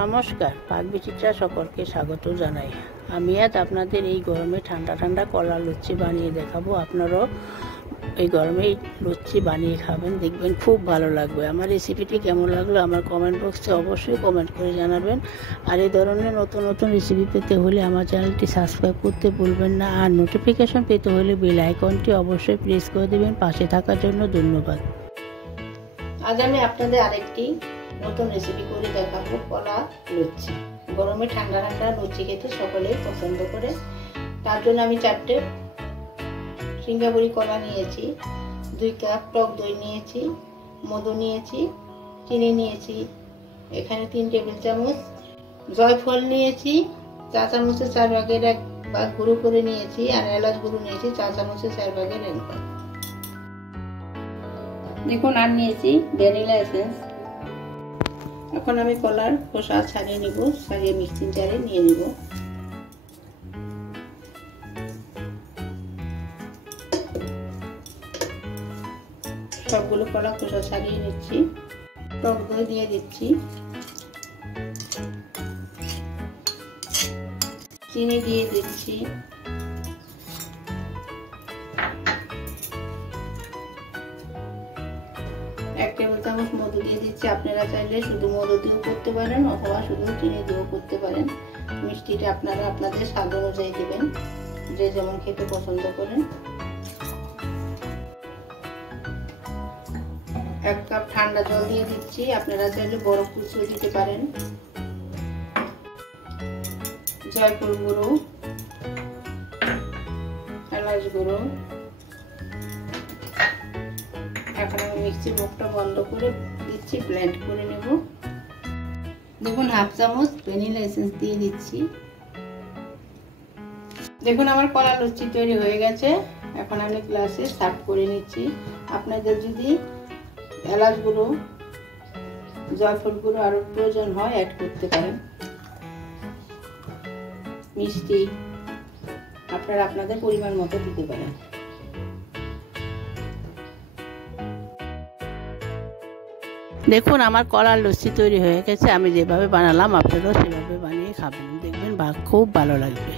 নমস্কার, পাক বিচিত্রা সকলকে স্বাগত জানাই। আমি আজ আপনাদের এই গরমে ঠান্ডা ঠান্ডা কলা লুচি বানিয়ে দেখাবো। আপনারাও এই গরমে লুচি বানিয়ে খাবেন, দেখবেন খুব ভালো লাগবে। আমার রেসিপিটি কেমন লাগলো আমার কমেন্ট বক্সে অবশ্যই কমেন্ট করে জানাবেন। আর এই ধরনের নতুন নতুন রেসিপি পেতে হলে আমার চ্যানেলটি সাবস্ক্রাইব করতে ভুলবেন না। আর নোটিফিকেশন পেতে হলে বেল আইকনটি অবশ্যই প্রেস করে দেবেন। পাশে থাকার জন্য ধন্যবাদ। আজ আমি আপনাদের আরেকটি নতুন রেসিপি করে দেখাবো, কলা লুচি। গরমে ঠান্ডা ঠান্ডা লুচি খেতে সকলেই পছন্দ করে। তার জন্য আমি 4টে সিঙ্গাপুরি কলা নিয়েছি, 2 কাপ টক দই নিয়েছি, মধু নিয়েছি, চিনি নিয়েছি, এখানে 3 টেবিল চামচ জয়ফল নিয়েছি, 4 চামচের 4 ভাগের 1 ভাগ গুঁড়ো করে নিয়েছি, আর এলাচ গুঁড়ো নিয়েছি 4 চামচের 4 ভাগের 1 ভাগ। দেখুন, আর নিয়েছি ভ্যানিলা এসেন্স। এখন আমি কলার খোসা ছাড়িয়ে নিব, ছাড়িয়ে মিক্সিং জারে নিয়ে নিব। সবগুলো কলা খোসা ছাড়িয়ে নিচ্ছি। টক দই দিয়ে দিচ্ছি, চিনি দিয়ে দিচ্ছি, এক টেবিল চামচ মধু দিয়ে দিচ্ছি। আপনারা চাইলে শুধু মধু দিয়েও করতে পারেন অথবা শুধু চিনি দিয়েও করতে পারেন। মিষ্টিটা আপনারা আপনাদের স্বাদ অনুযায়ী দেবেন, যে যেমন খেতে পছন্দ করেন। 1 কাপ ঠান্ডা জল দিয়ে দিচ্ছি, আপনারা চাইলে বরফ কুচিয়ে দিতে পারেন। জয়ফল গুঁড়ো, এলাচ গুঁড়ো। এখন আমি মিক্সির মুখটা বন্ধ করে দিচ্ছি, ব্লেন্ড করে নেব। দেখুন, 1/2 চামচ ভ্যানিলা এসেন্স দিয়ে দিচ্ছি। দেখুন, আমার কলা লুচি তৈরি হয়ে গেছে। এখন আমি গ্লাসে সার্ভ করে নিচ্ছি। আপনাদের যদি এলাচ গুঁড়ো, জয়ফল গুঁড়ো আরো প্রয়োজন হয় অ্যাড করতে পারেন। মিষ্টি আপনারা আপনাদের পরিমাণ মতো দিতে পারেন। দেখুন, আমার কলার লস্যি তৈরি হয়ে গেছে। আমি যেভাবে বানালাম আপনারাও সেভাবে বানিয়ে খাবেন, দেখবেন খুব ভালো লাগবে।